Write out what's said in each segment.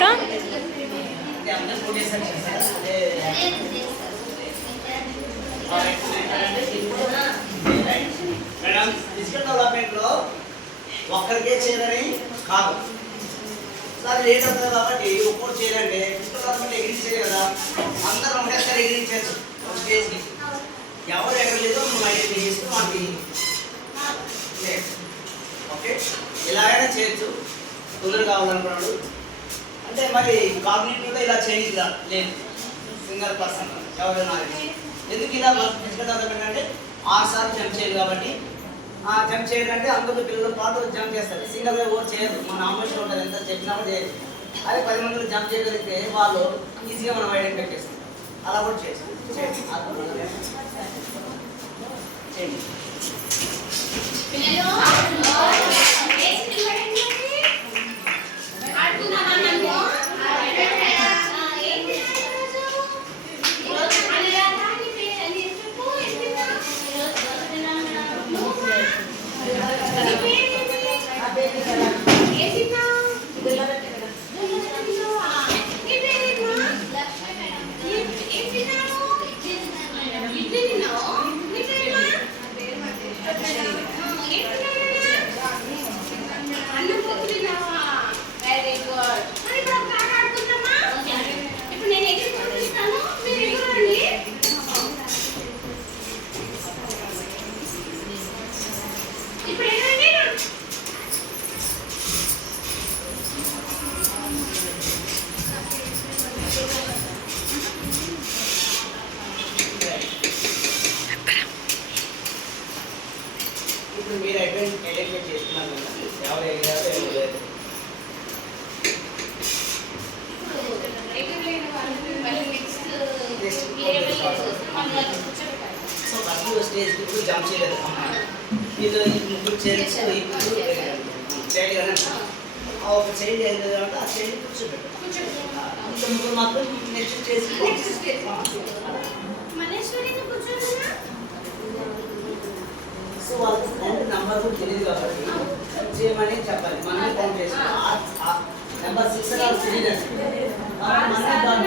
అక్క ఒక్కరికే చేయాలని కాదు. సార్ లేట్ అవుతుంది కాబట్టి ఒక్కరు చేయాలంటే డిజిటల్ డెవలప్మెంట్ ఎగ్రీ చేయాలి కదా. అందరం ఒకేసారి ఎగ్రీ చేయొచ్చు ఒక స్టేజ్కి ఎవరు ఎక్కడ లేదో చేస్తే మనకి ఓకే? ఎలాగైనా చేయొచ్చు. తొందరగా కావాలనుకున్నాడు. అంటే మరి కాగ్నేటివ్గా ఇలా చేయాలి లేదు. సింగల్ పర్సన్ ఎవరైనా ఎందుకు ఇలా ఫిజికల్ అంటే ఆరు సార్లు జంప్ చేయాలి కాబట్టి. ఆ జంప్ చేయడం అంటే అందరూ పిల్లలు పాటు జంప్ చేస్తారు. సింగల్గా ఓవర్ చేయదు మన ఆమోషన్ ఉంటుంది ఎంత చెప్పినా కూడా చేయదు అదే పది మందిని జంప్ చేయగలిగితే వాళ్ళు ఈజీగా మనం ఐడెంటిఫై చేసుకుంటాం. అలా కూడా చేస్తాం చేయండి तो स्टेज के कोई जाम चेयर रखा है ये तो मुकुट चेयर से वही बैठ गया और सही ले का था अच्छे कुछ कुछ नहीं तो मुकुट मात्र next stage next stage Maneshwari ने पूछो ना सो वाला नंबर को खेलने का पड़ेगा जे माने चप्पल माने कौन जैसे आज आप नंबर सिक्स का सीरीज़ है और माने बार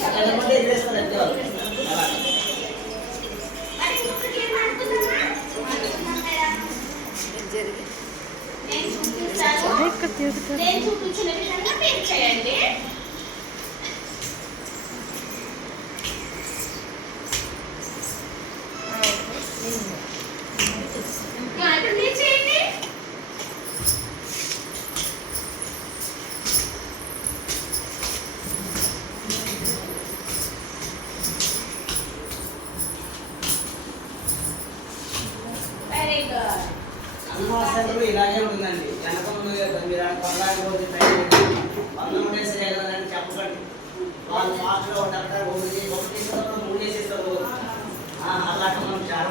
चप्पल में ड्रेस करते हो చూపిస్తాను నేను చూపించిన విధంగా మీరు చేయండి ఆ, ఇప్పుడు మీరు చేయండి వెరీ గుడ్ అన్నవాసంలో ఇలాగే ఉంటుందండి. వెనక మీరు కొనడానికి రోజు ట్రైన్ చేయాలని చెప్పకండి. వాళ్ళు ఫాస్ట్గా ఉంటారు ఒకటి ఒకటి మూడు చేసేస్తారు అలాగే మనం చాలా